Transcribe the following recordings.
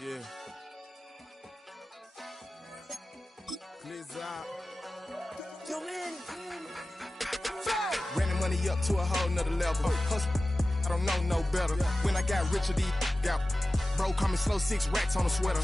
Yeah. Ncaa. Yo, man. Ran the money up to a whole nother level. Hustle, I don't know no better. When I got richer, these got bro, call me slow, 6 racks on a sweater.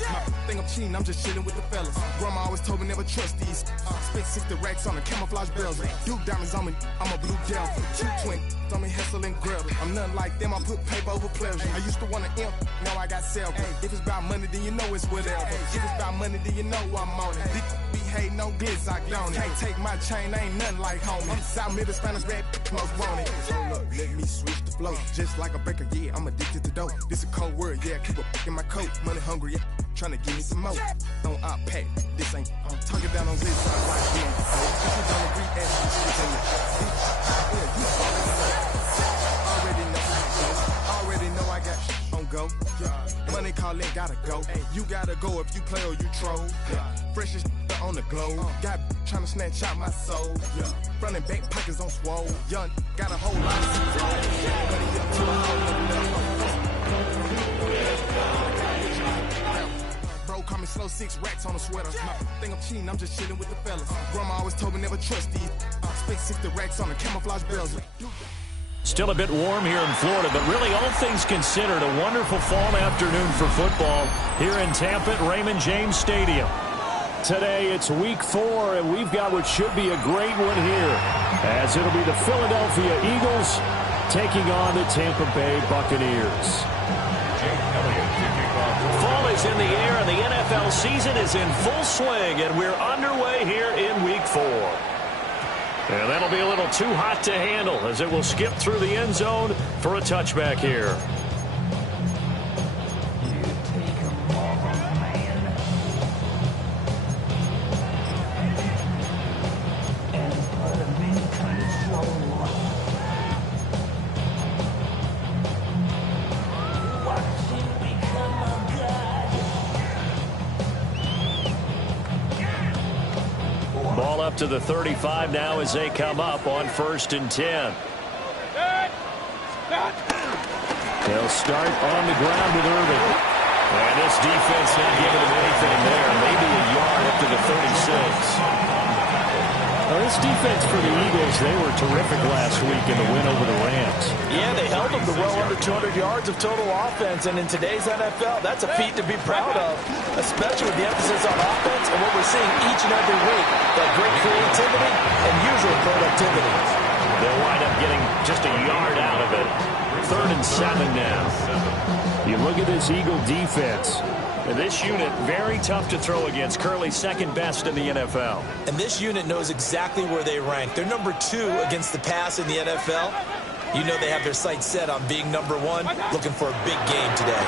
Think I'm cheating, I'm just chilling with the fellas. Grandma always told me never trust these. Spent 60 racks on a camouflage bells. Duke diamonds on me, I'm a blue devil. 220 on me, hustle and grab. I'm nothing like them, I put paper over pleasure. I used to want to imp, now I got several. If it's about money, then you know it's whatever. If it's about money, then you know I'm on it. Be hating no glitz, I don't it. Can't take my chain, ain't nothing like homie. South Middle Spanish red, most want it. Hold up, let me switch the flow. Just like a breaker, yeah, I'm addicted to dope. This a cold word, yeah, keep a in my coat. Money hungry, yeah, tryna give me some more. Don't pack, this ain't talking down on this side like me. If you don't agree, ask me shit on it. Already know I got shit on go. Money calling, gotta go. You gotta go if you play or you troll. Freshest on the globe. Got tryna snatch out my soul. Front and back pockets on swole. Young, got a whole lot of seeds. Money up to a whole nother level. Bro, call me slow, 6 racks on a sweater. Think I'm cheating, I'm just chilling with the fellas. Grandma always told me never trust these. Spent 60 racks on the camouflage bells. Still a bit warm here in Florida, but really all things considered, a wonderful fall afternoon for football here in Tampa at Raymond James Stadium. Today it's week 4, and we've got what should be a great one here, as it'll be the Philadelphia Eagles taking on the Tampa Bay Buccaneers. Fall is in the air, and the NFL season is in full swing, and we're underway here in week 4. And that'll be a little too hot to handle as it will skip through the end zone for a touchback here. Ball up to the 35 now as they come up on 1st and 10. They'll start on the ground with Irving. And this defense not giving him anything there. Maybe a yard up to the 36. Now this defense for the Eagles, they were terrific last week in the win over the Rams. Yeah, they held them to well under 200 yards of total offense. And in today's NFL, that's a feat to be proud of, especially with the emphasis on offense and what we're seeing each and every week. That great creativity and usual productivity. They'll wind up getting just a yard out of it. 3rd and 7 now. You look at this Eagle defense. And this unit, very tough to throw against. Currently 2nd best in the NFL. And this unit knows exactly where they rank. They're number 2 against the pass in the NFL. You know they have their sights set on being number 1, looking for a big game today.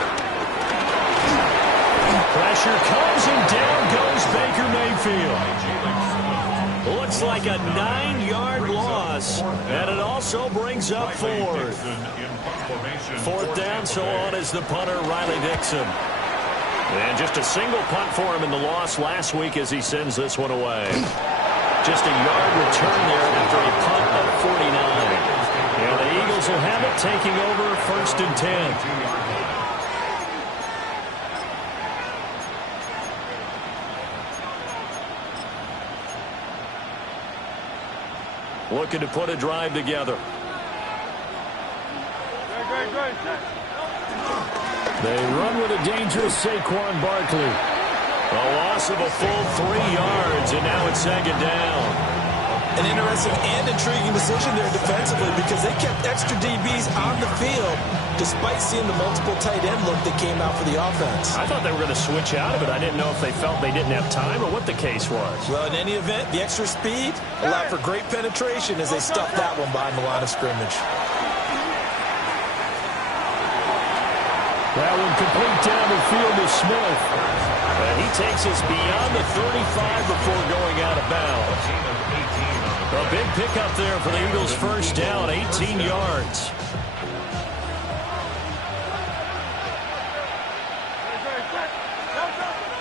Pressure comes and down goes Baker Mayfield. Looks like a 9-yard loss, and it also brings up 4th. 4th down, so on is the punter, Riley Dixon. And just a single punt for him in the loss last week as he sends this one away. Just a yard return there after a punt of 49. And the Eagles will have it, taking over 1st and 10. Looking to put a drive together. They run with a dangerous Saquon Barkley. A loss of a full 3 yards, and now it's 2nd down. An interesting and intriguing decision there defensively because they kept extra DBs on the field despite seeing the multiple tight end look that came out for the offense. I thought they were going to switch out of it. I didn't know if they felt they didn't have time or what the case was. Well, in any event, the extra speed allowed for great penetration as they stuffed that one behind the line of scrimmage. That one complete down the field to Smith. And he takes us beyond the 35 before going out of bounds. A big pickup there for the Eagles' 1st down, 18 yards.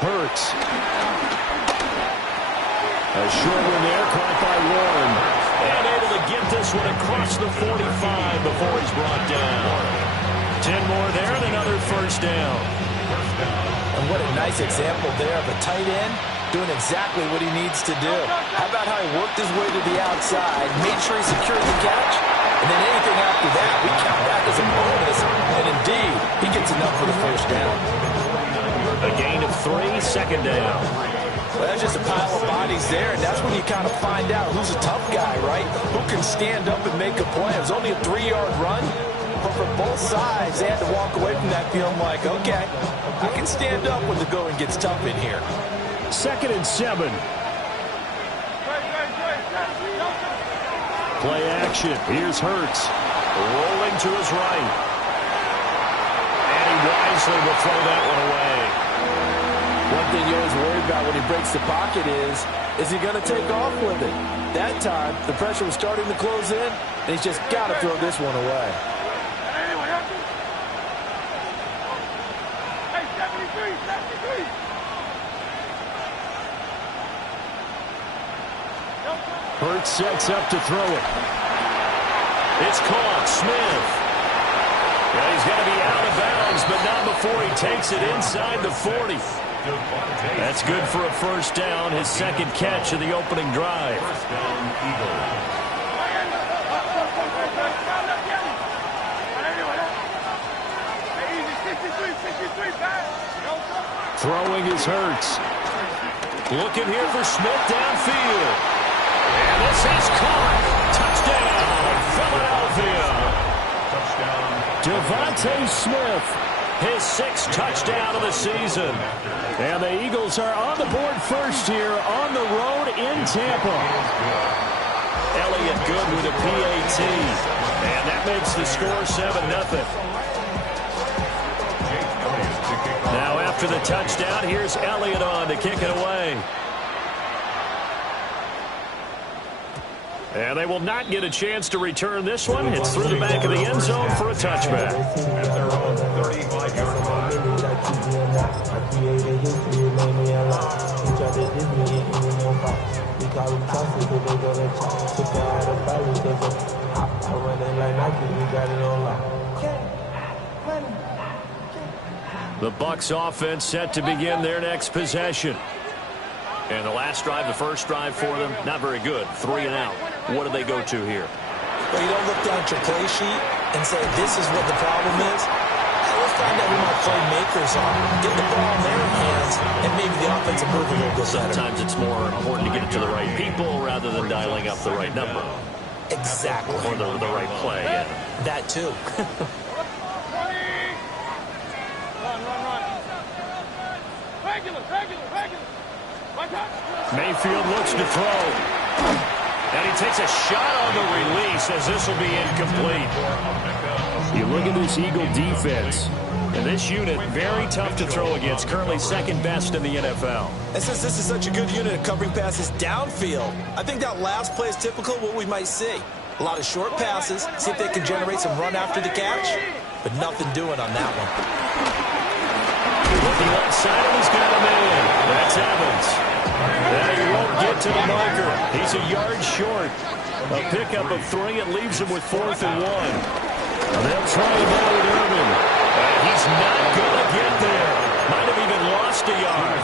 Hurts. A short one there, caught by Warren. And able to get this one across the 45 before he's brought down. 10 more there and another 1st down. And what a nice example there of a tight end doing exactly what he needs to do. How about how he worked his way to the outside, made sure he secured the catch, and then anything after that, we count that as a bonus. And indeed, he gets enough for the first down. A gain of 3, second down. Well, that's just a pile of bodies there, and that's when you kind of find out who's a tough guy, right? Who can stand up and make a play. It was only a 3-yard run, but for both sides, they had to walk away from that feeling like, okay, I can stand up when the going gets tough in here. 2nd and 7. Play action. Here's Hurts. Rolling to his right. And he wisely will throw that one away. One thing you always worry about when he breaks the pocket is he going to take off with it? That time, the pressure was starting to close in, and he's just got to throw this one away. Hurts sets up to throw it. It's caught. Smith. Well, he's going to be out of bounds, but not before he takes it inside the 40. That's good for a first down, his second catch of the opening drive. First down, Eagles. Throwing his Hurts. Looking here for Smith downfield. And this is caught. Touchdown, Philadelphia. Devontae Smith, his 6th touchdown of the season. And the Eagles are on the board first here on the road in Tampa. Elliott good with a PAT. And that makes the score 7-0. Now after the touchdown, here's Elliott on to kick it away. And they will not get a chance to return this one. It's through the back of the end zone for a touchback. At their own 35-yard line. The Bucs offense set to begin their next possession. And the last drive, the first drive for them, not very good. 3 and out. What do they go to here? Well, you don't look down at your play sheet and say, this is what the problem is. Let's find out who my playmakers are. Get the ball in their hands, and maybe the offensive move a little bit better. Sometimes it's more important to get it to the right people rather than dialing up the right number. Exactly. Or the right play, yeah. That, too. Mayfield looks to throw. And he takes a shot on the release as this will be incomplete. You look at this Eagle defense. And this unit, very tough to throw against. Currently 2nd best in the NFL. And since this is such a good unit of covering passes downfield, I think that last play is typical of what we might see. A lot of short passes, see if they can generate some run after the catch, but nothing doing on that one. Looking left side, and he's got a man. That's Evans. And he won't get to the marker. He's a yard short. A pickup of 3. It leaves him with 4th and 1. They'll try him out with Irvin. And he's not going to get there. Might have even lost a yard.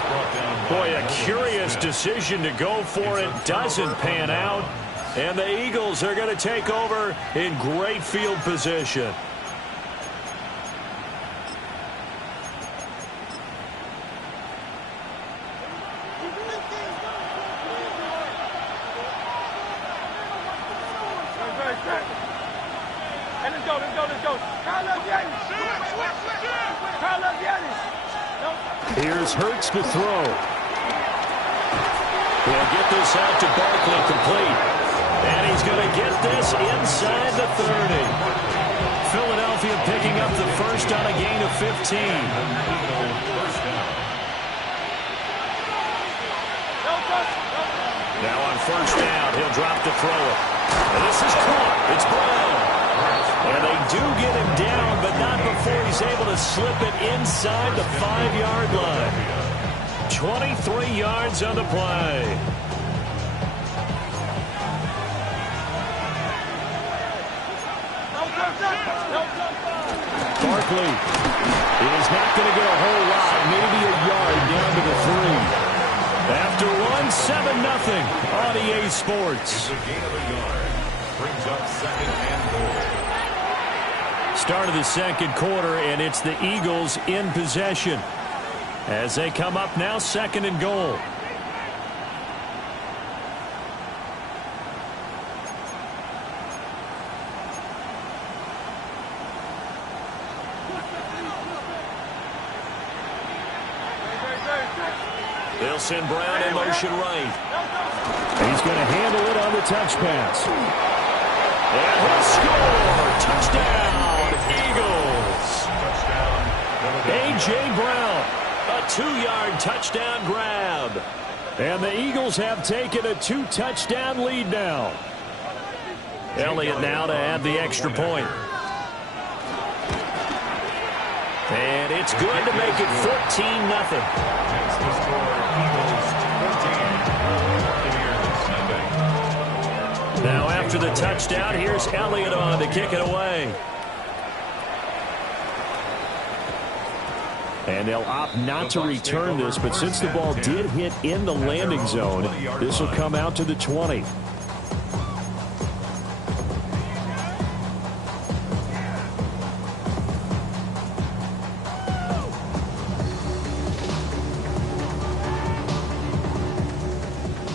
Boy, a curious decision to go for it. Doesn't pan out. And the Eagles are going to take over in great field position. Here's Hurts to throw. He'll get this out to Barkley, complete. And he's going to get this inside the 30. Philadelphia picking up the first on a gain of 15. Now on first down, he'll drop to throw it. And this is caught. It's Brown. And they do get him down, but not before he's able to slip it inside the 5-yard line. 23 yards on the play. Barkley is not going to get a whole lot, maybe a 7-0 on EA Sports. The gain of a yard brings up 2nd and goal. Start of the second quarter, and it's the Eagles in possession as they come up now 2nd and goal. They'll send Brown in motion right. He's going to handle it on the touch pass. And he'll score! Touchdown, Eagles! A.J. Brown, a 2-yard touchdown grab. And the Eagles have taken a 2-touchdown lead now. Elliott now to add the extra point. And it's good to make it 14-0. Makes the score Eagles 14. Now after the touchdown, here's Elliott on to kick it away. And they'll opt not to return this, but since the ball did hit in the landing zone, this will come out to the 20.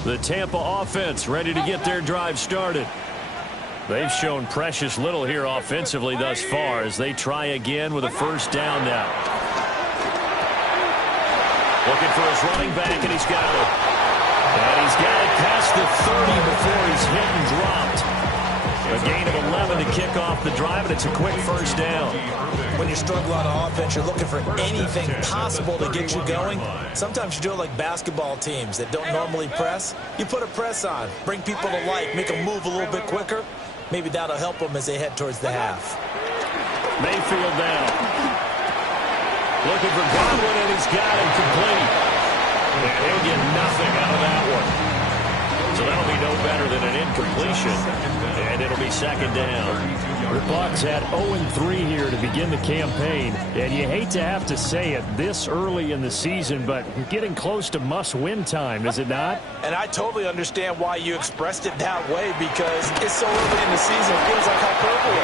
The Tampa offense ready to get their drive started. They've shown precious little here offensively thus far as they try again with a first down now. Looking for his running back, and he's got it. And he's got it past the 30 before he's hit and dropped. A gain of 11 to kick off the drive, and it's a quick first down. When you struggle on offense, you're looking for anything possible to get you going. Sometimes you do it like basketball teams that don't normally press. You put a press on, bring people to life, make them move a little bit quicker. Maybe that'll help them as they head towards the half. Mayfield down. Looking for Godwin, and he's got him complete. And he'll get nothing out of that one. So that'll be no better than an incompletion. And it'll be 2nd down. The Bucs had 0-3 here to begin the campaign. And you hate to have to say it this early in the season, but you're getting close to must-win time, is it not? And I totally understand why you expressed it that way, because it's so early in the season, it feels like hyperbole.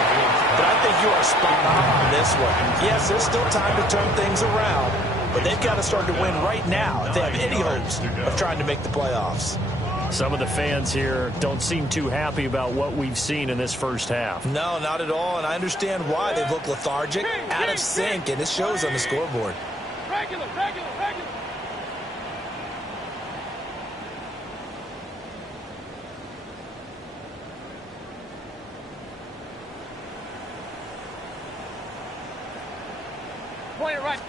But I think you are spot on this one. Yes, there's still time to turn things around, but they've got to start to win right now if they have any hopes of trying to make the playoffs. Some of the fans here don't seem too happy about what we've seen in this first half. No, not at all, and I understand why. They look lethargic, out of sync, and it shows on the scoreboard. Regular. Play it right.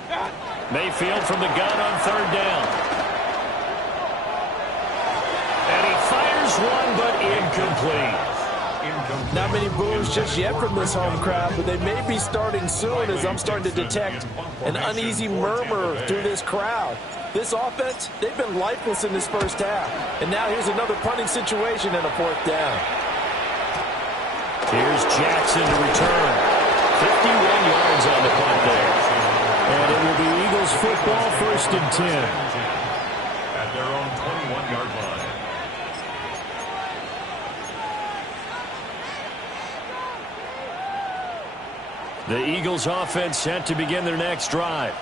Mayfield from the gun on 3rd down. And he fires one, but incomplete. Not many boos just yet from this home crowd, but they may be starting soon as I'm starting to detect an uneasy murmur through this crowd. This offense, they've been lifeless in this first half. And now here's another punting situation and a 4th down. Here's Jackson to return. 51 yards on the punt there. And it will be Eagles football, 1st and 10. At their own 21-yard line. The Eagles offense set to begin their next drive.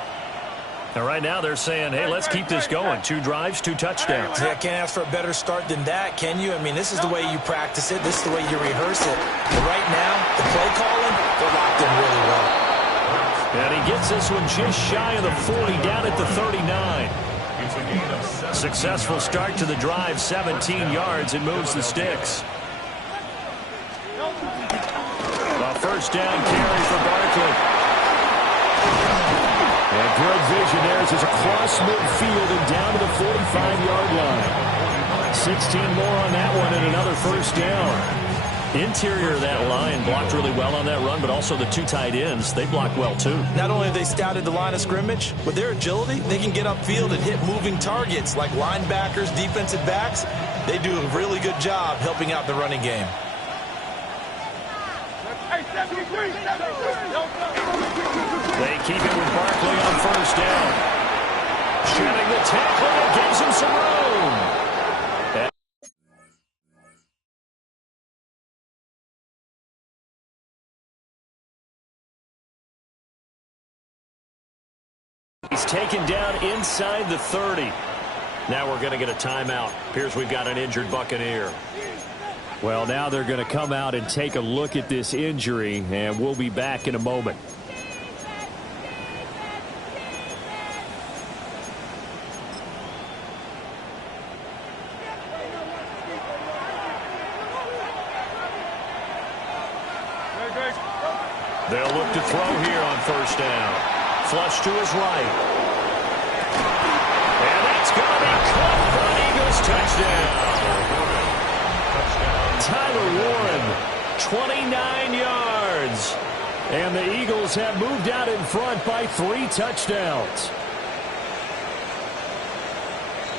And right now they're saying, hey, let's keep this going. 2 drives, 2 touchdowns. Yeah, can't ask for a better start than that, can you? I mean, this is the way you practice it. This is the way you rehearse it. But right now, the play calling, they're locked in really well. And he gets this one just shy of the 40, down at the 39. Successful start to the drive, 17 yards, and moves the sticks. A first down carry for Barkley. And good vision there as it's across midfield and down to the 45-yard line. 16 more on that one and another first down. Interior of that line blocked really well on that run, but also the 2 tight ends, they blocked well too. Not only have they scouted the line of scrimmage, with their agility, they can get upfield and hit moving targets like linebackers, defensive backs. They do a really good job helping out the running game. They keep it with Barkley on first down. Shedding the tackle, and gives him some room. taken down inside the 30. Now we're going to get a timeout. Appears we've got an injured Buccaneer. Well, now they're going to come out and take a look at this injury, and we'll be back in a moment. They'll look to throw here on first down. Flush to his right. And that's going to be caught for an Eagles touchdown. Tyler Warren, 29 yards. And the Eagles have moved out in front by 3 touchdowns.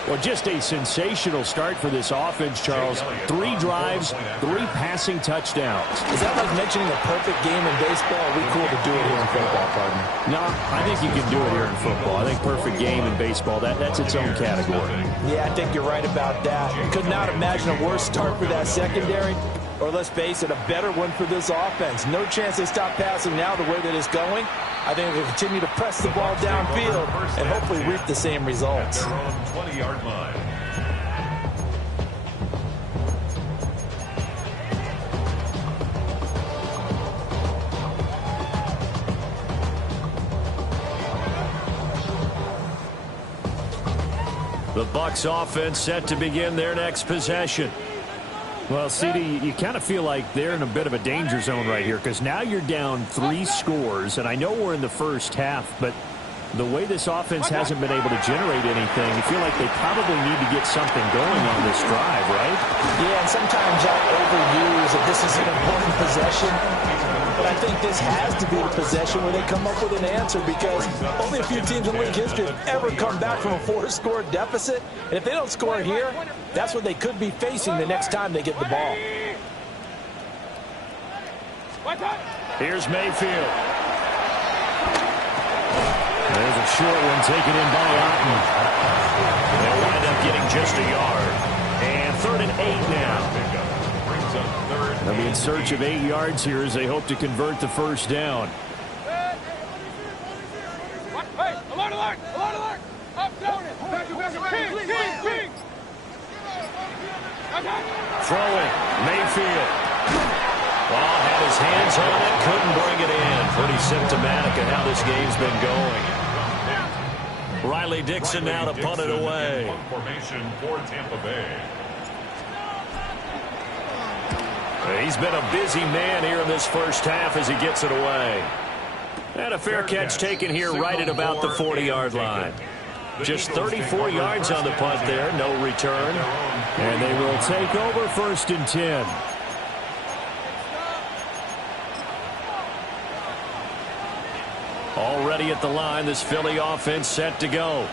Well, just a sensational start for this offense, Charles. 3 drives, 3 passing touchdowns. Is that like mentioning a perfect game in baseball? Are we cool to do it here in football, partner? No, I think you can do it here in football. I think perfect game in baseball, that's its own category. Yeah, I think you're right about that. Could not imagine a worse start for that secondary. Or let's face it, a better one for this offense. No chance they stop passing now the way that it's going. I think they'll continue to press the ball downfield and hopefully reap the same results. At their own 20-yard line. The Bucs offense set to begin their next possession. Well, CD, you kind of feel like they're in a bit of a danger zone right here because now you're down 3 scores, and I know we're in the first half, but the way this offense hasn't been able to generate anything, you feel like they probably need to get something going on this drive, right? Yeah, and sometimes I overuse that this is an important possession, but I think this has to be the possession where they come up with an answer because only a few teams in league history have ever come back from a 4-score deficit, and if they don't score here, that's what they could be facing the next time they get the ball. Here's Mayfield. There's a short one taken in by Otten. They'll wind up getting just a yard. And 3rd and 8 now. They'll be in search of 8 yards here as they hope to convert the first down. Hey, alert, alert, alert, alert. Up, down it. King. Throwing. Mayfield. Ball had his hands on it. Couldn't bring it in. Pretty symptomatic of how this game's been going. Riley Dixon now to punt it away. Formation for Tampa Bay. He's been a busy man here in this first half as he gets it away. And a fair catch taken here right at about the 40-yard line. Just 34 yards on the punt there, no return. And they will take over 1st and 10. Already at the line, this Philly offense set to go.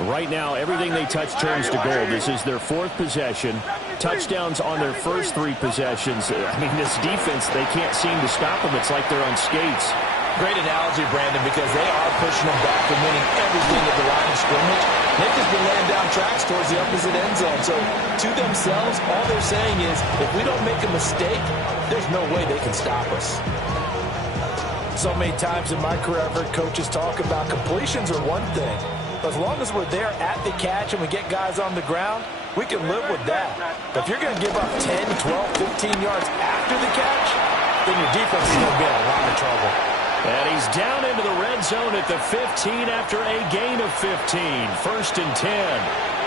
Right now, everything they touch turns to gold. This is their 4th possession. Touchdowns on their first 3 possessions. I mean, this defense, they can't seem to stop them. It's like they're on skates. Great analogy, Brandon, because they are pushing them back and winning everything at the line of scrimmage. Nick has been laying down tracks towards the opposite end zone. So, to themselves, all they're saying is, if we don't make a mistake, there's no way they can stop us. So many times in my career, I've heard coaches talk about completions are one thing. But as long as we're there at the catch and we get guys on the ground, we can live with that. But if you're going to give up 10, 12, 15 yards after the catch, then your defense is going to be in a lot of trouble. And he's down into the red zone at the 15 after a gain of 15. 1st and 10.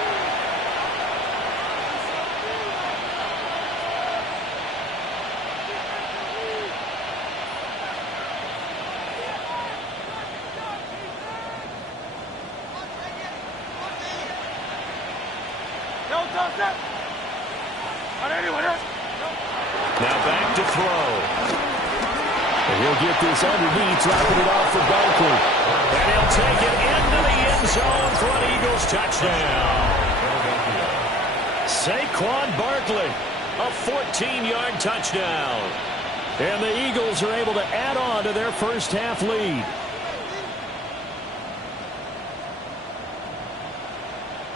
Now back to throw. And he'll get this underneath, dropping it off for Barkley. And he'll take it into the end zone for an Eagles touchdown. Saquon Barkley, a 14-yard touchdown. And the Eagles are able to add on to their first half lead.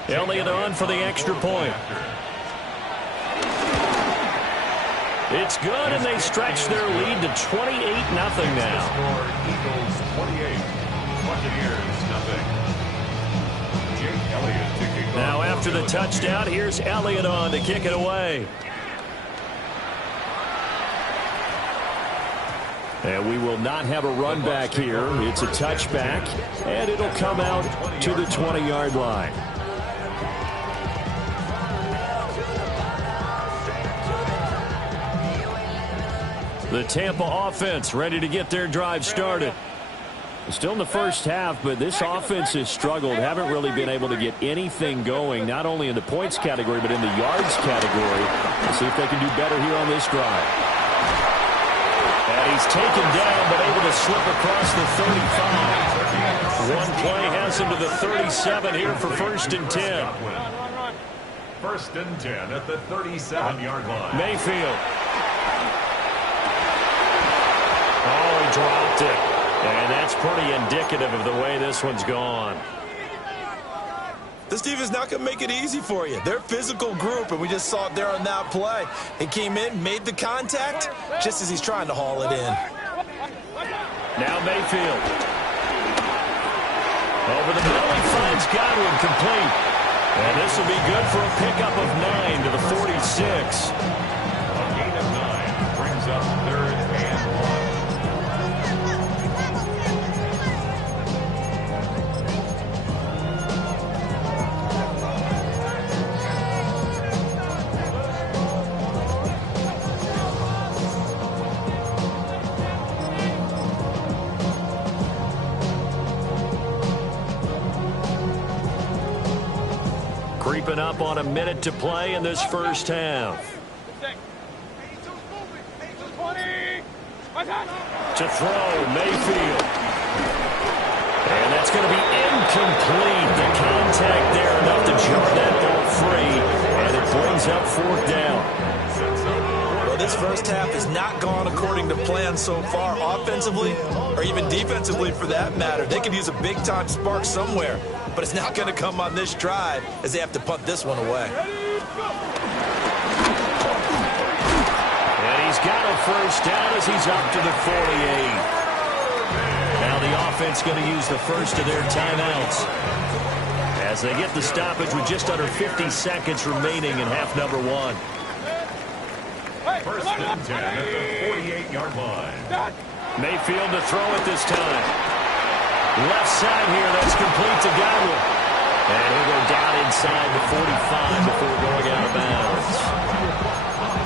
Elliott on for the extra point. It's good, and they stretch their lead to 28-0 now. Eagles 28, Buccaneers 0. after the touchdown. Here's Elliott on to kick it away. And we will not have a run back here. It's a touchback, and it'll come out to the 20-yard line. The Tampa offense ready to get their drive started. Still in the first half, but this offense has struggled. Haven't really been able to get anything going, not only in the points category, but in the yards category. Let's see if they can do better here on this drive. And he's taken down, but able to slip across the 35. One play has him to the 37 here for 1st and 10. 1st and 10 at the 37-yard line. Mayfield. Oh, he dropped it. And that's pretty indicative of the way this one's gone. This defense not going to make it easy for you. They're a physical group, and we just saw it there on that play. He came in, made the contact, just as he's trying to haul it in. Now Mayfield. Over the middle, he finds Godwin complete. And this will be good for a pickup of 9 to the 46. A gain of 9 brings up 3rd and 1. Creeping up on a minute to play in this first half. To throw, Mayfield. And that's going to be incomplete. The contact there enough to jar that ball free. And it brings up 4th down. Well, this first half has not gone according to plan so far, offensively or even defensively for that matter. They could use a big-time spark somewhere, but it's not going to come on this drive as they have to punt this one away. And he's got a 1st down as he's up to the 48. Now the offense going to use the first of their timeouts as they get the stoppage with just under 50 seconds remaining in half number 1. 1st and 10 at the 48-yard line. Mayfield to throw it this time. Left side here, that's complete to Godwin. And he'll go down inside the 45 before going out of bounds.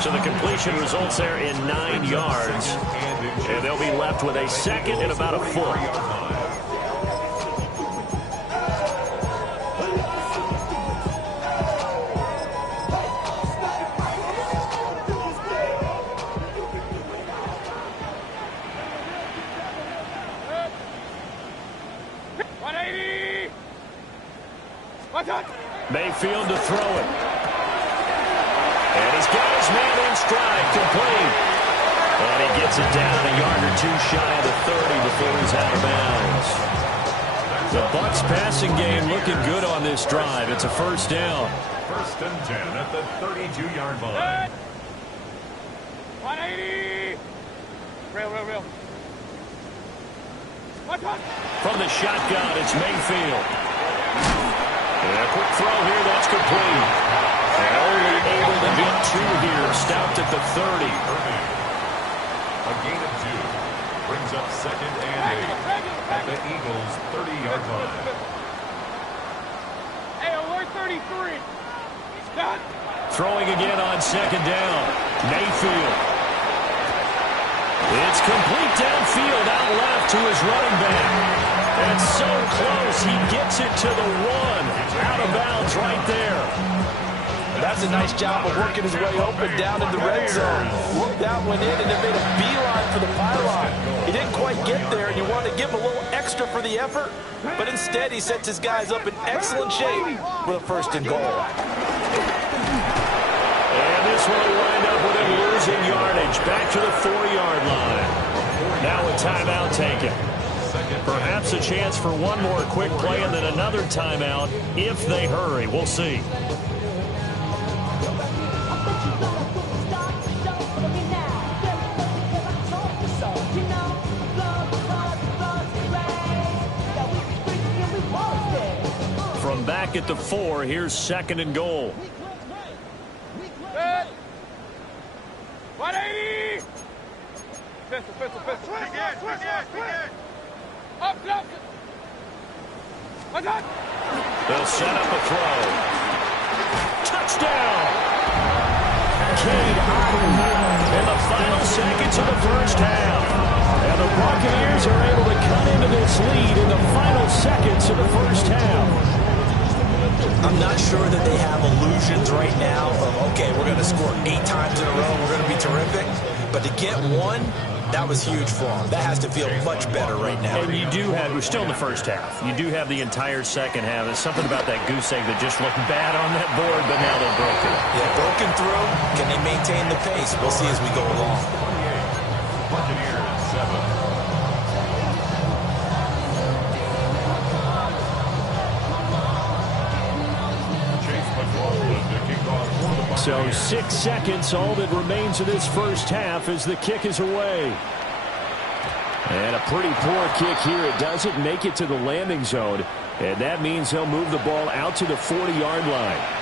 So the completion results there in 9 yards. And they'll be left with a 2nd and about a foot. Mayfield to throw it. And he's got his man in stride, complete. And he gets it down a yard or 2 shy of the 30 before he's out of bounds. The Bucs passing game looking good on this drive. It's a 1st down. 1st and 10 at the 32-yard line. 180. Real. From the shotgun, it's Mayfield. And a quick throw here, that's complete. And only able to get 2 here, stopped at the 30. A gain of 2 brings up 2nd and 8 at the Eagles' 30-yard line. Hey, alert 33. Stop. Throwing again on 2nd down. Mayfield. It's complete downfield, out left to his running back. And so close, he gets it to the 1. Out of bounds right there. That's a nice job of working his way open down in the red zone. Worked that one in and then made a beeline for the pylon. He didn't quite get there, and you want to give him a little extra for the effort, but instead he sets his guys up in excellent shape with a 1st and goal. And this one will wind up with him losing yardage back to the 4-yard line. Now a timeout taken. Perhaps a chance for one more quick play and then another timeout if they hurry. We'll see. From back at the 4, here's 2nd and goal. 180! Pistol. Up, up. They'll set up a throw. Touchdown! Cade Otton in the final seconds of the first half. And the Buccaneers are able to cut into this lead in the final seconds of the first half. I'm not sure that they have illusions right now of, okay, we're going to score 8 times in a row, we're going to be terrific. But to get one, that was huge for them. That has to feel much better right now. And you do have, we're still in the first half. You do have the entire second half. There's something about that goose egg that just looked bad on that board, but now they're broken. Yeah, broken through. Can they maintain the pace? We'll see as we go along. Buccaneers 7. So 6 seconds, all that remains of this first half as the kick is away. And a pretty poor kick here. It doesn't make it to the landing zone. And that means he'll move the ball out to the 40-yard line.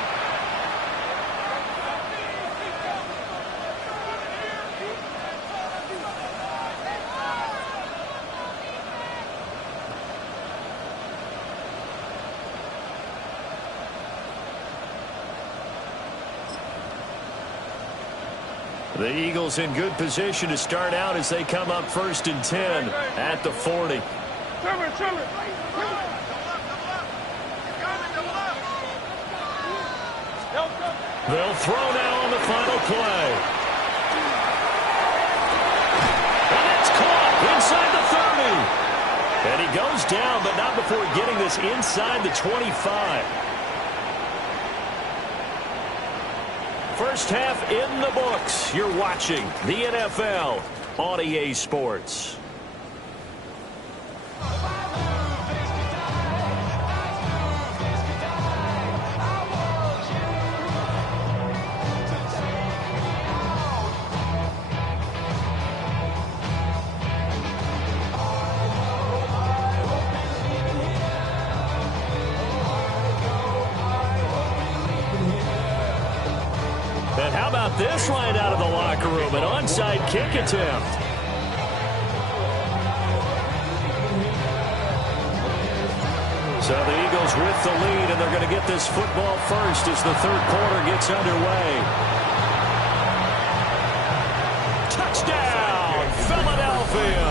The Eagles in good position to start out as they come up 1st and 10 at the 40. They'll throw now on the final play. And it's caught inside the 30. And he goes down, but not before getting this inside the 25. First half in the books. You're watching the NFL on EA Sports. And how about this right out of the locker room? An onside kick attempt. So the Eagles with the lead, and they're going to get this football first as the third quarter gets underway. Touchdown, Philadelphia!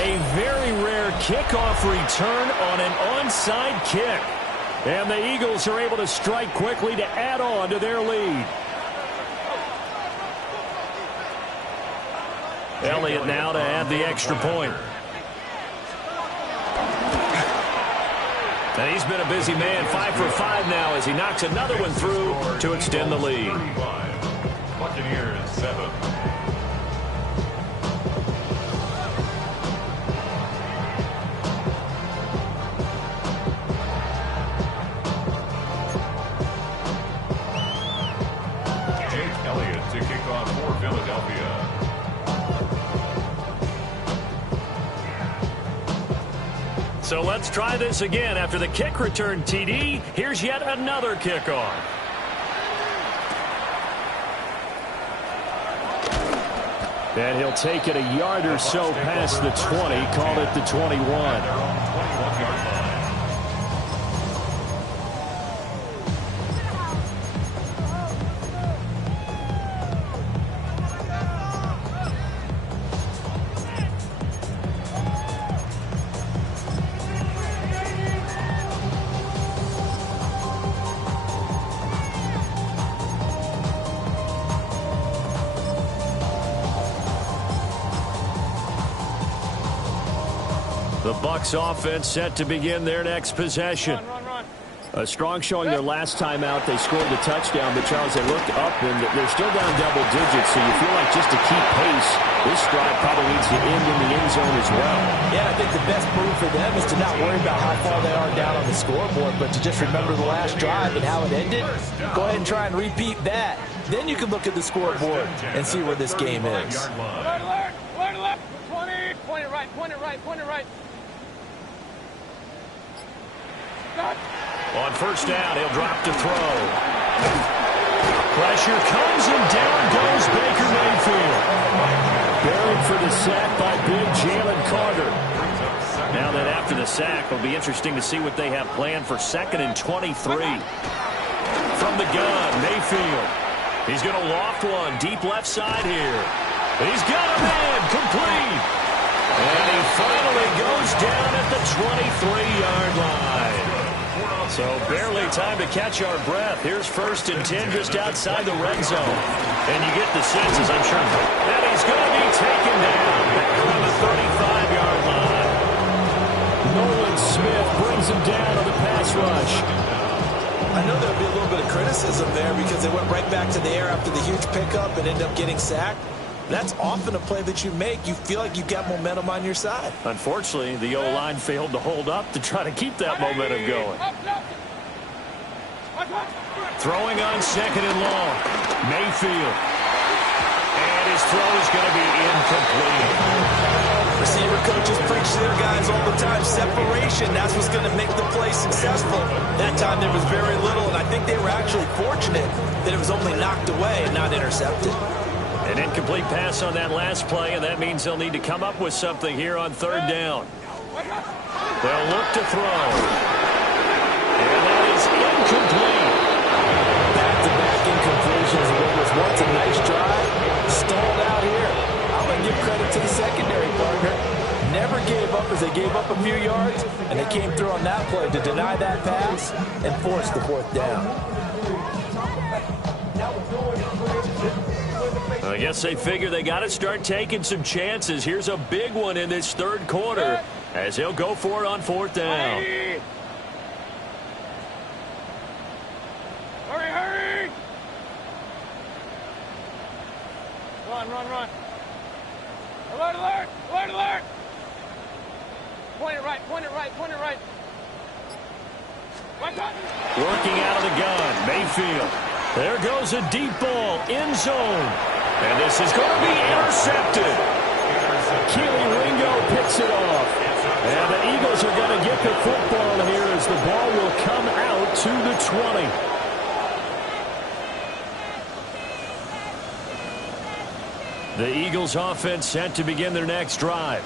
A very rare kickoff return on an onside kick. And the Eagles are able to strike quickly to add on to their lead. Elliott now to add the extra point. And he's been a busy man, 5 for 5 now as he knocks another one through to extend the lead. Buccaneers 7. Jake Elliott to kick off for Philadelphia. So let's try this again. After the kick return TD, here's yet another kickoff. And he'll take it a yard or so past the 20, call it the 21. The Bucs offense set to begin their next possession. Run. A strong showing their last time out. They scored the touchdown, but Charles, they looked up and they're still down double digits, so you feel like just to keep pace, this drive probably needs to end in the end zone as well. Yeah, I think the best move for them is to not worry about how far they are down on the scoreboard, but to just remember the last drive and how it ended. Go ahead and try and repeat that. Then you can look at the scoreboard and see where this game is. Alert, 20, point it right. Got. On first down, he'll drop to throw. Pressure comes, and down goes Baker Mayfield. Buried for the sack by big Jalen Carter. Now that after the sack, it'll be interesting to see what they have planned for 2nd and 23. From the gun, Mayfield. He's going to loft one deep left side here. He's got a man complete. And he finally goes down at the 23-yard line. So barely time to catch our breath. Here's 1st and 10 just outside the red zone. And you get the sense, as I'm sure, that he's going to be taken down back around the 35-yard line. Nolan Smith brings him down on the pass rush. I know there'll be a little bit of criticism there because they went right back to the air after the huge pickup and ended up getting sacked. That's often a play that you make. You feel like you've got momentum on your side. Unfortunately, the O-line failed to hold up to try to keep that momentum going. Throwing on 2nd and long. Mayfield. And his throw is going to be incomplete. Receiver coaches preach to their guys all the time. Separation, that's what's going to make the play successful. That time there was very little, and I think they were actually fortunate that it was only knocked away and not intercepted. An incomplete pass on that last play, and that means they'll need to come up with something here on 3rd down. They'll look to throw. And that is incomplete. Back-to-back incompletions. What was once a nice drive, stalled out here. I'm going to give credit to the secondary partner. Never gave up as they gave up a few yards, and they came through on that play to deny that pass and force the 4th down. I guess they figure they got to start taking some chances. Here's a big one in this 3rd quarter as he'll go for it on 4th down. Hurry! Run. Alert! Point it right. Working out of the gun, Mayfield. There goes a deep ball, end zone. And this is going to be intercepted. Keely Ringo picks it off. And the Eagles are going to get the football here as the ball will come out to the 20. The Eagles offense set to begin their next drive.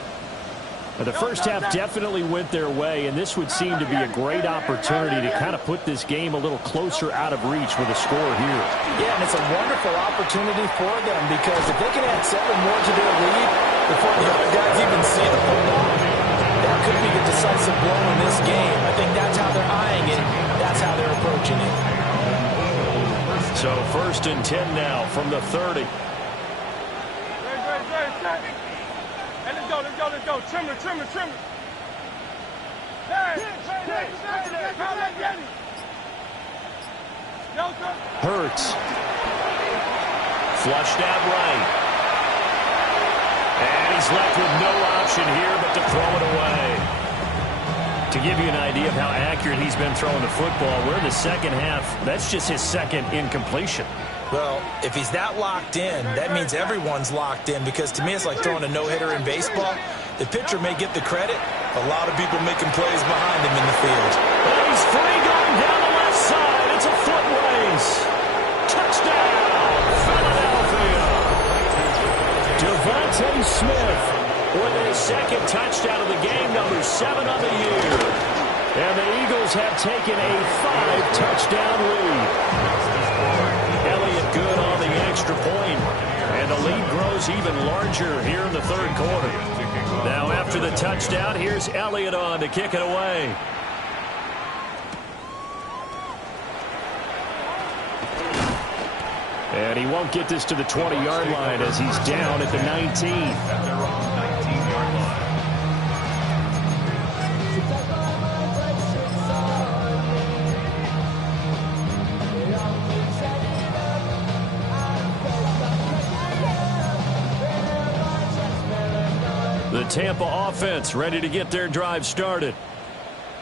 The first half definitely went their way, and this would seem to be a great opportunity to kind of put this game a little closer out of reach with a score here. Yeah, and it's a wonderful opportunity for them because if they can add 7 more to their lead before the other guys even see the football, that could be the decisive blow in this game. I think that's how they're eyeing it. That's how they're approaching it. So 1st and 10 now from the 30. Hey, let's go. Trimmer. Hey, Hurts. Flushed out right. And he's left with no option here but to throw it away. To give you an idea of how accurate he's been throwing the football, we're in the 2nd half. That's just his 2nd incompletion. Well, if he's that locked in, that means everyone's locked in because to me it's like throwing a no-hitter in baseball. The pitcher may get the credit. A lot of people making plays behind him in the field. And he's free going down the left side. It's a foot race. Touchdown, Philadelphia. Devontae Smith with his 2nd touchdown of the game, number 7 on the year. And the Eagles have taken a 5-touchdown lead. Elliott good on the extra point. And the lead grows even larger here in the 3rd quarter. Now after the touchdown, here's Elliott on to kick it away. And he won't get this to the 20-yard line as he's down at the 19. At their own 19-yard line. The Tampa offense ready to get their drive started.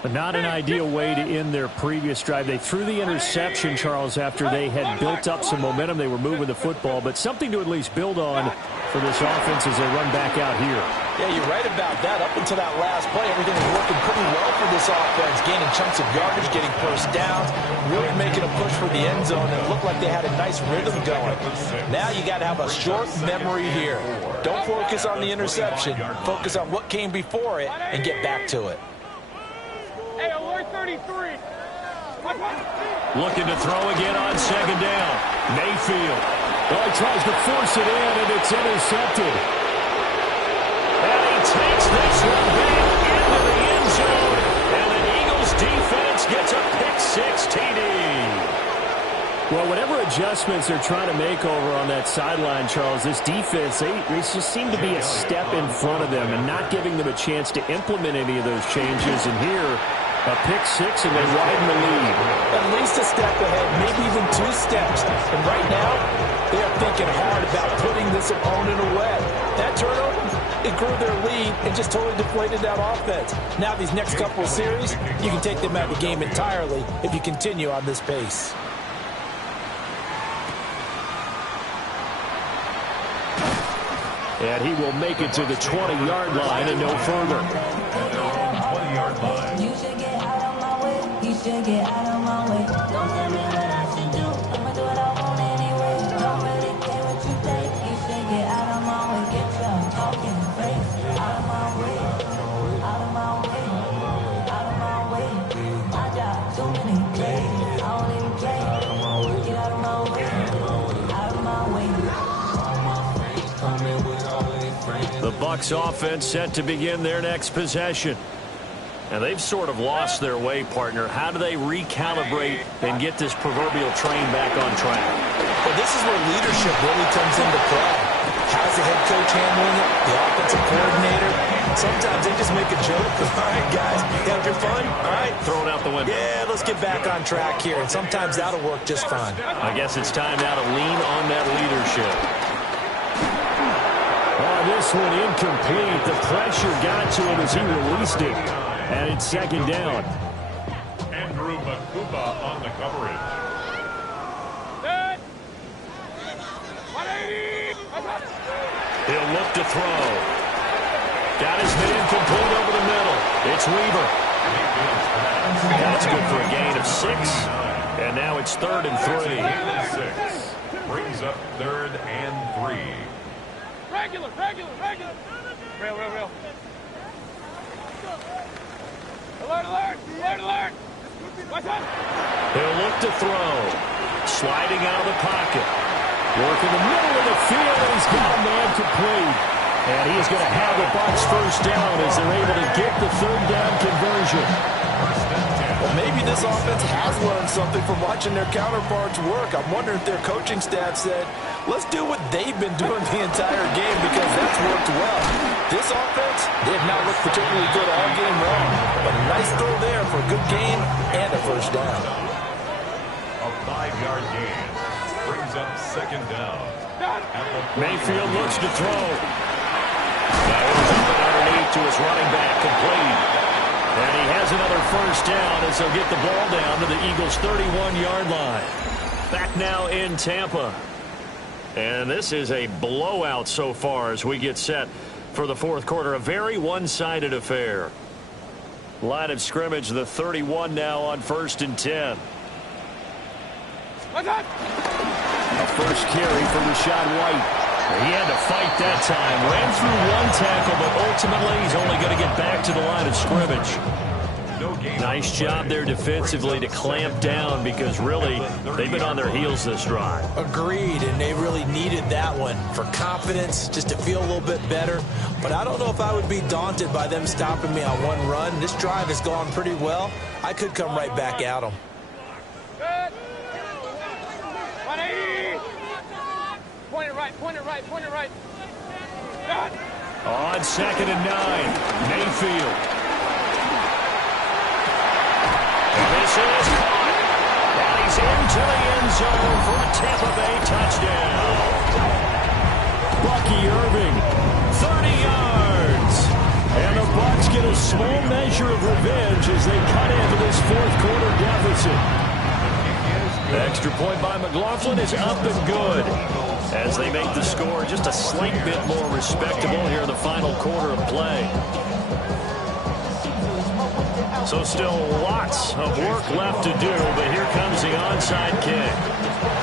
But not an ideal way to end their previous drive. They threw the interception, Charles, after they had built up some momentum. They were moving the football, but something to at least build on for this offense as they run back out here. Yeah, you're right about that. Up until that last play, everything was working pretty well for this offense, gaining chunks of yardage, getting first downs, really making a push for the end zone, and it looked like they had a nice rhythm going. Now you got to have a short memory here. Don't focus on the interception. Focus on what came before it and get back to it. Hey, alert 33. Looking to throw again on second down. Mayfield. Well, he tries to force it in, and it's intercepted. And he takes this one back into the end zone. And the Eagles defense gets a pick-6 TD. Well, whatever adjustments they're trying to make over on that sideline, Charles, this defense, they just seem to be a step in front of them and not giving them a chance to implement any of those changes. And here, a pick-6, and they widen the lead. At least a step ahead, maybe even 2 steps. And right now, they are thinking hard about putting this opponent away. That turnover, it grew their lead and just totally deflated that offense. Now these next couple of series, you can take them out of the game entirely if you continue on this pace. And he will make it to the 20-yard line and no further. 20-yard line. You should get out of my way. You should get out of my way. Don't tell me what I should do. I'ma do what I want anyway. Don't really care what you think. You should get out of my way. Get your talking face out of my way. Out of my way. Out of my way. I got too many plays. I don't even play. Get out of my way. Out of my way. The Bucs offense set to begin their next possession. And they've sort of lost their way, partner. How do they recalibrate and get this proverbial train back on track? Well, this is where leadership really comes into play. How's the head coach handling it? The offensive coordinator? Sometimes they just make a joke. All right, guys, you having fun? All right. Throw it out the window. Yeah, let's get back on track here. And sometimes that'll work just fine. I guess it's time now to lean on that leadership. This one incomplete. The pressure got to him as he released it. And it's second down. Andrew Makuba on the coverage. Set. 180. He'll look to throw. Got his man complete over the middle. It's Weaver. That's good for a gain of 6. And now it's 3rd and 3. 6. Brings up 3rd and 3. Regular. Real. Alert. What's up? He'll look to throw. Sliding out of the pocket. Working the middle of the field. He's got a man complete. And he is going to have the Bucs first down as they're able to get the 3rd down conversion. Well, maybe this offense has learned something from watching their counterparts work. I'm wondering if their coaching staff said, let's do what they've been doing the entire game because that's worked well. This offense, they have not looked particularly good all game long, but a nice throw there for a good gain and a first down. A 5-yard gain brings up 2nd down. Mayfield looks to throw. That was up underneath to his running back, complete. And he has another first down as they'll get the ball down to the Eagles' 31-yard line. Back now in Tampa. And this is a blowout so far as we get set for the 4th quarter. A very one-sided affair. Line of scrimmage, the 31 now on 1st and 10. What's up? A first carry for Rashad White. He had to fight that time. Ran through one tackle, but ultimately he's only going to get back to the line of scrimmage. Nice job there defensively to clamp down because really they've been on their heels this drive. Agreed, and they really needed that one for confidence, just to feel a little bit better. But I don't know if I would be daunted by them stopping me on one run. This drive has gone pretty well. I could come right back at them. 180. Point it right. On 2nd and 9, Mayfield. And this is caught. And he's into the end zone for a Tampa Bay touchdown. Bucky Irving, 30 yards. and the Bucs get a small measure of revenge as they cut into this fourth quarter deficit. The extra point by McLaughlin is up and good as they make the score just a slight bit more respectable here in the final quarter of play. So still lots of work left to do, but here comes the onside kick.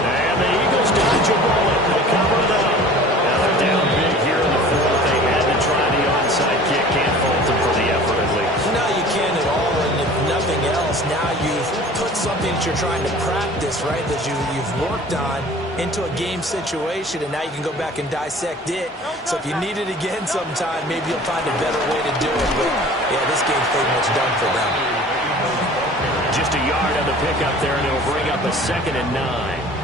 And the Eagles dodge a bullet. They cover it up. Now they're down big here in the fourth. They had to try the onside kick. Can't fault them for the effort, at least. No, you can't at all. And if nothing else, now you've put something that you're trying to practice, right, that you've worked on into a game situation, and now you can go back and dissect it. So if you need it again sometime, maybe you'll find a better way to do it. But, yeah, this game's pretty much done for them. Just a yard on the pickup there, and it'll bring up a 2nd and 9.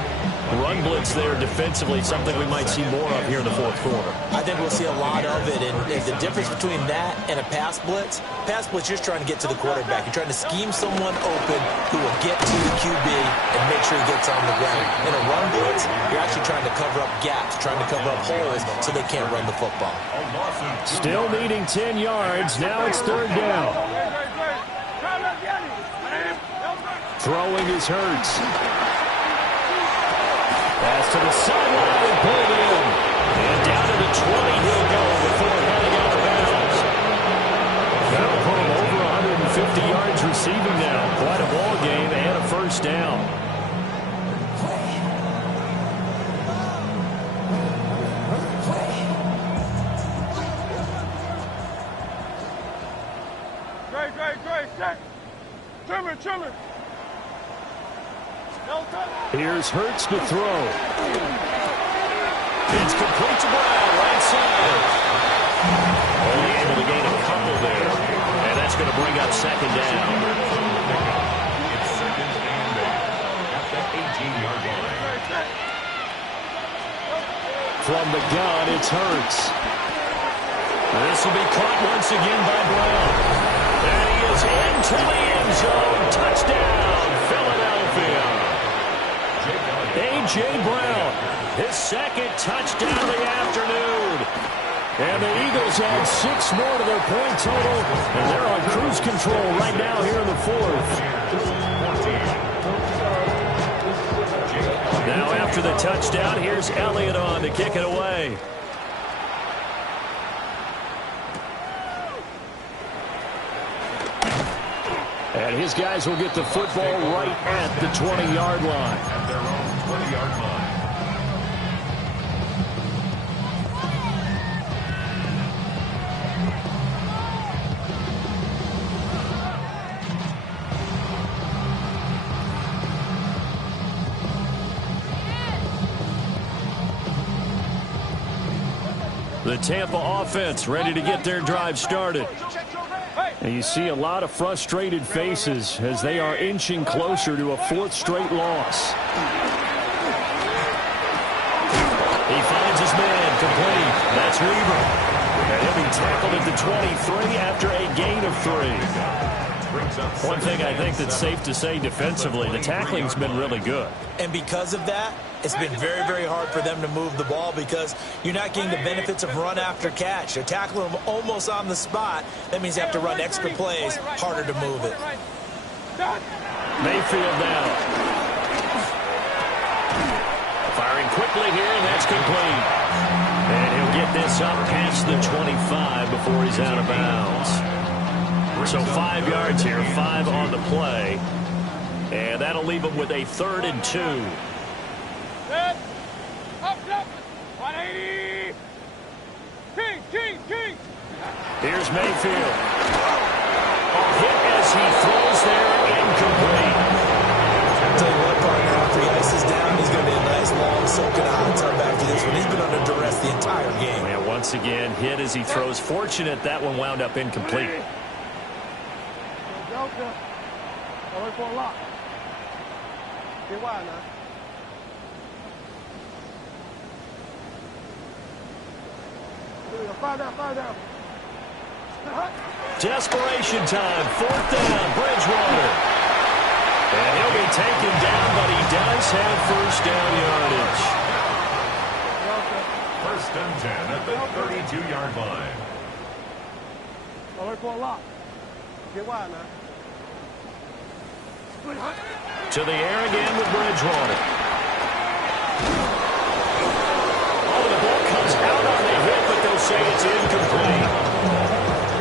Run blitz there defensively, something we might see more of here in the fourth quarter. I think we'll see a lot of it, and the difference between that and a pass blitz, you're just trying to get to the quarterback. You're trying to scheme someone open who will get to the QB and make sure he gets on the ground. In a run blitz, you're actually trying to cover up gaps, trying to cover up holes so they can't run the football. Still needing 10 yards. Now it's 3rd down. Throwing is Hurts. Pass to the sideline and pulled in. And down to the 20 he'll go before heading out of bounds. That'll put him over 150 yards receiving now. Quite a ball game and a 1st down. Great. Set. Trimmer. Here's Hurts to throw. It's complete to Brown, right side. Only able to gain a couple there. And that's going to bring up 2nd down. It's 2nd and 8 at the 18-yard line. From the gun, it's Hurts. This will be caught once again by Brown. And he is into the end zone. Touchdown, Philadelphia. A.J. Brown, his 2nd touchdown of the afternoon. And the Eagles add 6 more to their point total, and they're on cruise control right now here in the 4th. Now after the touchdown, here's Elliott on to kick it away. And his guys will get the football right at the 20-yard line. At their own 20-yard line. The Tampa offense ready to get their drive started. And you see a lot of frustrated faces as they are inching closer to a 4th straight loss. He finds his man complete. That's Reaver. And he'll be tackled at the 23 after a gain of 3. One thing I think that's safe to say defensively, the tackling's been really good. And because of that, it's been very, very hard for them to move the ball because you're not getting the benefits of run after catch. They're tackling them almost on the spot. That means you have to run extra plays, harder to move it. Mayfield now. Firing quickly here, and that's complete. And he'll get this up past the 25 before he's out of bounds. So 5 yards here, 5 on the play. And that'll leave him with a 3rd and 2. Up, 180. King. Here's Mayfield. Hit as he throws there, incomplete. I'll tell you what, partner, after he ices down, he's going to be a nice long soak in a hot tub after this one. He's been under duress the entire game. And once again, hit as he throws. Fortunate that one wound up incomplete. I went for a lot. Get wide now. Five down. Desperation time. 4th down. Bridgewater. And he'll be taken down, but he does have 1st down yardage. 1st and 10 at the 32-yard line. I went for a lot. To the air again with Bridgewater. Oh, the ball comes out on the hit, but they'll say it's incomplete.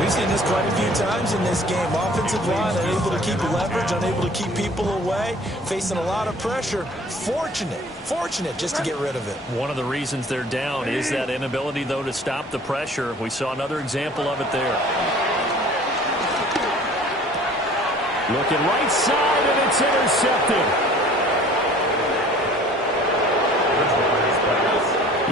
We've seen this quite a few times in this game. Offensive line unable to keep leverage, unable to keep people away, facing a lot of pressure. Fortunate just to get rid of it. One of the reasons they're down is that inability, though, to stop the pressure. We saw another example of it there. Looking right side, and it's intercepted.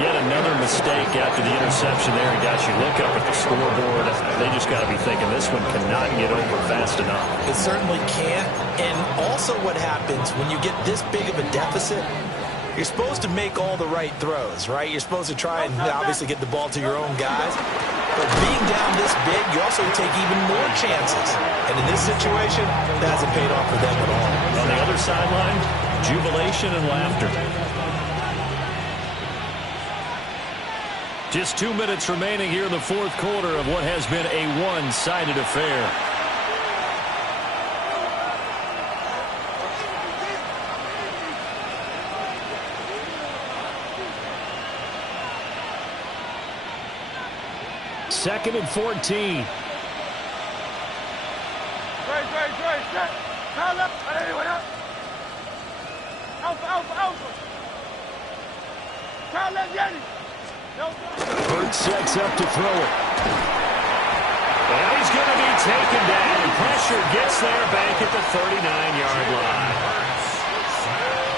Yet another mistake after the interception there. And guys, you look up at the scoreboard, they just got to be thinking this one cannot get over fast enough. It certainly can't. And also what happens when you get this big of a deficit, you're supposed to make all the right throws, right? You're supposed to try and obviously get the ball to your own guys. But being down this big, you also take even more chances. And in this situation, that hasn't paid off for them at all. On the other sideline, jubilation and laughter. Just 2 minutes remaining here in the fourth quarter of what has been a one-sided affair. Second and 14. Straight. Foul up. Anyone up? Alpha. Foul left, Yeti. Hurts sets up to throw it. And he's going to be taken down. Pressure gets there back at the 39-yard line.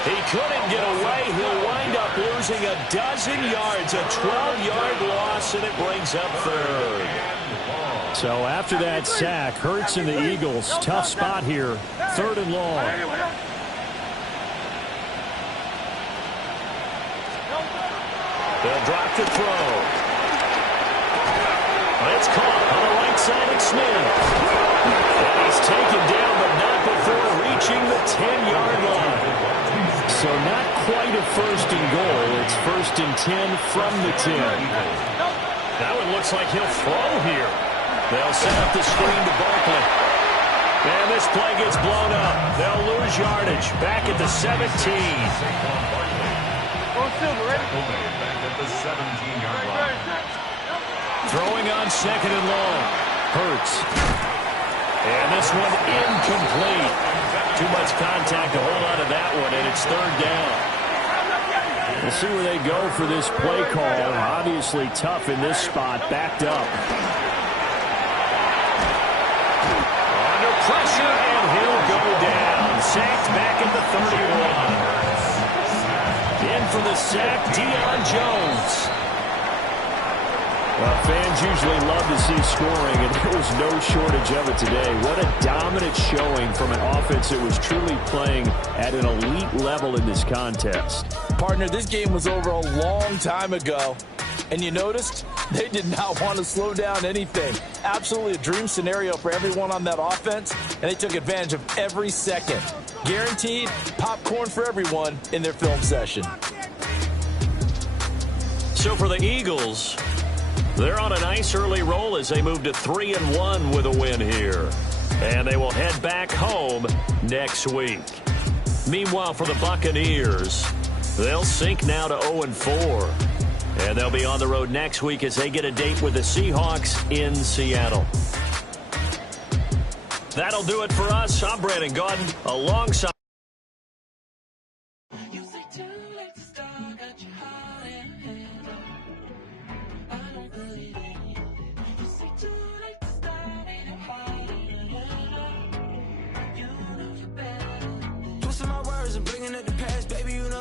He couldn't get away. He'll wind up losing a dozen yards, a 12-yard loss, and it brings up third. So after that sack, Hurts and the Eagles, tough spot here, third and long. They'll drop to throw. It's caught on the right side of Smith. And he's taken down, but not before reaching the 10-yard line. So not quite a first and goal. It's first and 10 from the 10. That one looks like he'll throw here. They'll set up the screen to Barkley. And this play gets blown up. They'll lose yardage. Back at the 17. Back at the 17-yard line. Throwing on second and long. Hurts. And this one incomplete. Too much contact to hold on to that one, and it's third down. We'll see where they go for this play call. Obviously tough in this spot, backed up. Under pressure, and he'll go down. Sacked back at the 31. In for the sack, Deion Jones. Well, fans usually love to see scoring, and there was no shortage of it today. What a dominant showing from an offense that was truly playing at an elite level in this contest. Partner, this game was over a long time ago. And you noticed they did not want to slow down anything. Absolutely a dream scenario for everyone on that offense, and they took advantage of every second. Guaranteed popcorn for everyone in their film session. So for the Eagles, they're on a nice early roll as they move to 3-1 with a win here. And they will head back home next week. Meanwhile, for the Buccaneers, they'll sink now to 0-4. And they'll be on the road next week as they get a date with the Seahawks in Seattle. That'll do it for us. I'm Brandon Gordon alongside.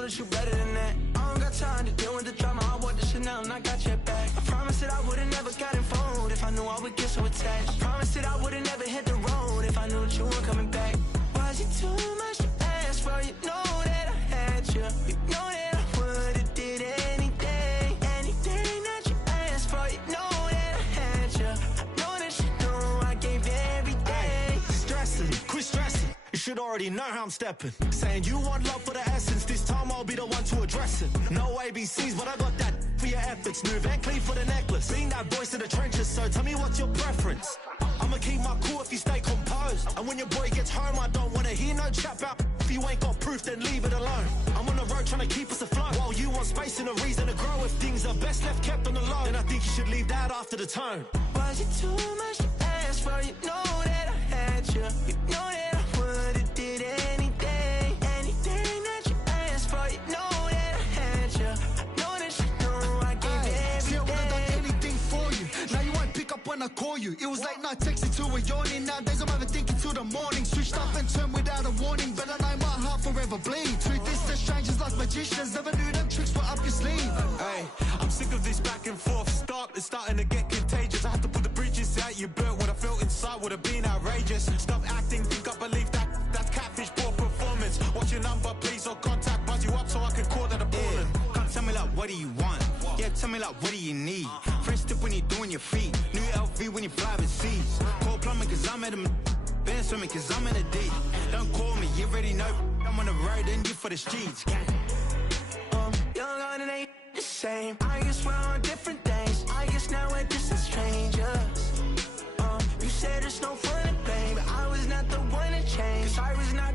You better than that. I don't got time to deal with the drama. I want this shit now and I got your back. I promise that I would've never gotten phone if I knew I would get so attached. I promise that I would've never hit the road if I knew that you weren't coming back. Was it too much to ask for? You know that I had you. You know that I would've did anything that you asked for. You know that I had you. I know that you know I gave everything. Stressing, quit stressing. You should already know how I'm stepping. Saying you want love for the essence. This time I'll be the one to address it. No ABCs, but I got that for your efforts. New Van Cleef for the necklace. Being that voice in the trenches, so tell me what's your preference. I'm I'ma keep my cool if you stay composed. And when your boy gets home, I don't wanna hear no chat about. If you ain't got proof, then leave it alone. I'm on the road trying to keep us afloat, while you want space and a reason to grow. If things are best left kept on the low, then I think you should leave that after the tone. Was it too much to ask for? You know that I had you. You know that I would've did anything, anything that you asked for. You know that I had you. I know that you know I gave everything. See, I would've done anything for you. Now you won't pick up when I call you. It was late night texting till we're yawning. Nowadays I'm overthinking till the morning. Switched up and turned without a warning, but I know my heart forever bleeds. Truth is, the strangers like magicians. Never knew them tricks were up your sleeve. Hey, I'm sick of this back and forth. Stop, it's starting to get contagious. I have to put the bridges out you built. What I felt inside would have been outrageous. Stop acting, think I believe that. That's catfish, poor performance. Watch your number, please, or contact. Buzz you up so I can call that a ballin'. Can't tell me like, what do you want? Yeah, tell me like, what do you need? Fresh tip when you're doing your feet. New LV when you fly overseas. Call plumbing cause I'm at a... Been swimming cause I'm in a D. Don't call me, you already know. I'm on the road and you for the streets. Young on and ain't the same. I guess we're on different things. I guess now we're just as strangers. You said it's no fun to blame, but I was not the one to change. 'Cause I was not